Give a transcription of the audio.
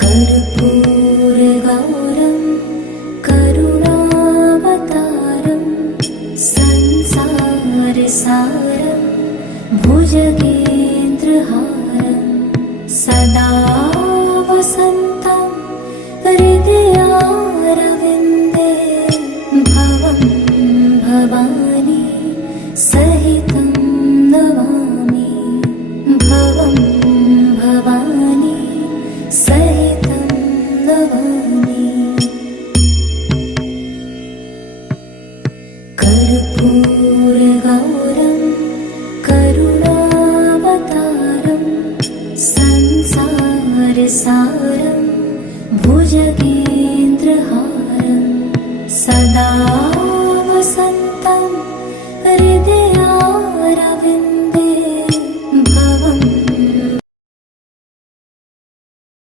कर्पूरगौरं करुणावतारं संसारसारं भुजगेन्द्रहारं सदा वसन्तं हृदयारविन्दे भवं भवानी सहितं नमामि भवं भवानी सहितं नमामि। कर्पूरगौरं करुणावतारं संसारसारं भुजगेन्द्रहारं सदा वसन्तं हृदयारविन्दे